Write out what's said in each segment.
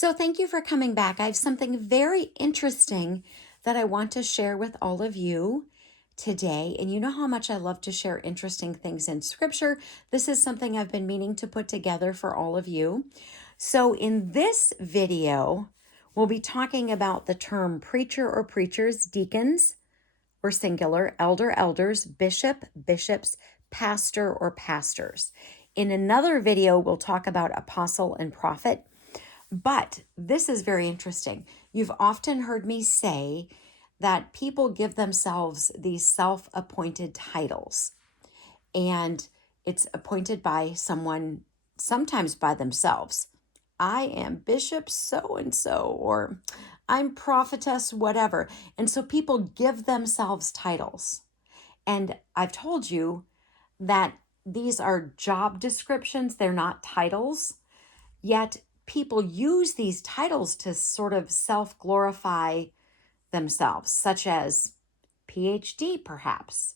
So, thank you for coming back. I have something very interesting that I want to share with all of you today. And you know how much I love to share interesting things in scripture. This is something I've been meaning to put together for all of you. So, in this video, we'll be talking about the term preacher or preachers, deacons or singular, elder, elders, bishop, bishops, pastor or pastors. In another video, we'll talk about apostle and prophet. But this is very interesting. You've often heard me say that people give themselves these self appointed titles, and it's appointed by someone, sometimes by themselves. I am Bishop so and so, or I'm prophetess, whatever. And so people give themselves titles. And I've told you that these are job descriptions, they're not titles. Yet people use these titles to sort of self glorify themselves, such as PhD, perhaps,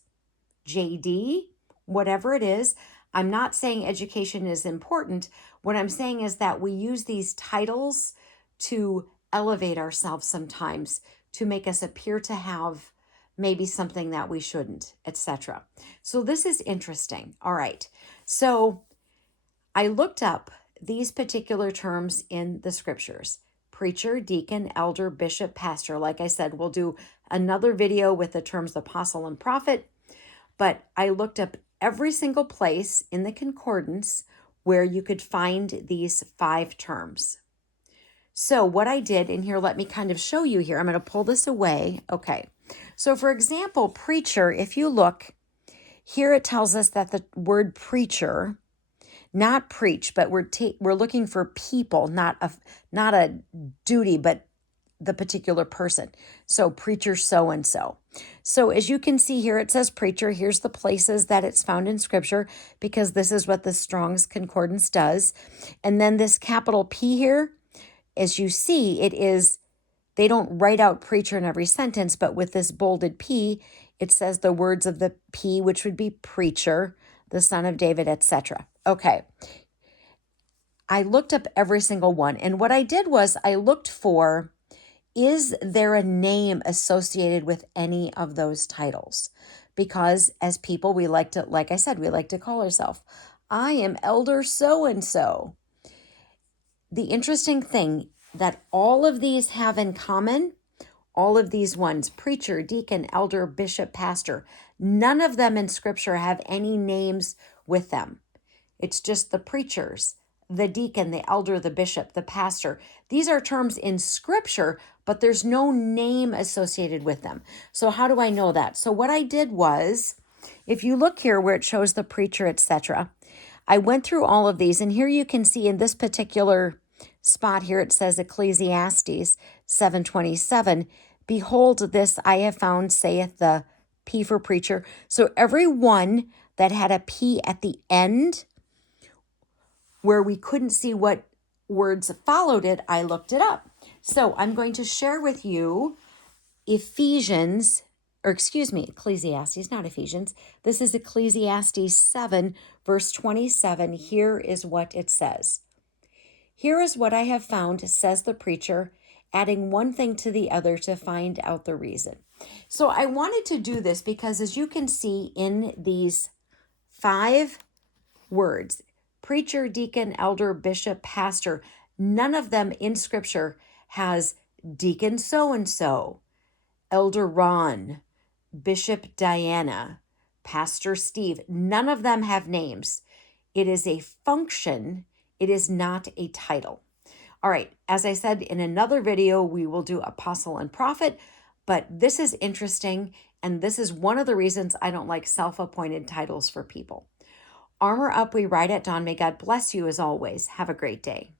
JD, whatever it is. I'm not saying education is important. What I'm saying is that we use these titles to elevate ourselves sometimes, to make us appear to have maybe something that we shouldn't, etc. So this is interesting. All right. So I looked up these particular terms in the scriptures: preacher, deacon, elder, bishop, pastor. Like I said, we'll do another video with the terms apostle and prophet, but I looked up every single place in the concordance where you could find these 5 terms. So what I did in here, let me kind of show you here. I'm going to pull this away. Okay. So for example, preacher, if you look here, it tells us that the word preacher, not preach, but we're looking for people, not a duty, but the particular person. So preacher so and so. So as you can see here, it says preacher. Here's the places that it's found in scripture, because this is what the Strong's Concordance does. And then this capital P here, as you see, they don't write out preacher in every sentence, but with this bolded P, it says the words of the P, which would be preacher, the son of David, etc. Okay. I looked up every single one. And what I did was I looked for, is there a name associated with any of those titles? Because as people, we like to, like I said, we like to call ourselves, I am elder so and so. The interesting thing that all of these have in common, all of these ones, preacher, deacon, elder, bishop, pastor, none of them in scripture have any names with them. It's just the preachers, the deacon, the elder, the bishop, the pastor. These are terms in scripture, but there's no name associated with them. So how do I know that? So what I did was, if you look here where it shows the preacher, etc., I went through all of these, and here you can see in this particular spot here, it says Ecclesiastes 7:27, behold, this I have found, saith the P for preacher. So every one that had a P at the end, where we couldn't see what words followed it, I looked it up. So I'm going to share with you Ecclesiastes, not Ephesians. This is Ecclesiastes 7, verse 27. Here is what it says. Here is what I have found, says the preacher, adding one thing to the other to find out the reason. So I wanted to do this because, as you can see in these 5 words, preacher, deacon, elder, bishop, pastor, none of them in scripture has deacon so-and-so, elder Ron, bishop Diana, pastor Steve. None of them have names. It is a function. It is not a title. All right. As I said, in another video, we will do apostle and prophet, but this is interesting. And this is one of the reasons I don't like self-appointed titles for people. Armor up, we ride at dawn. May God bless you as always. Have a great day.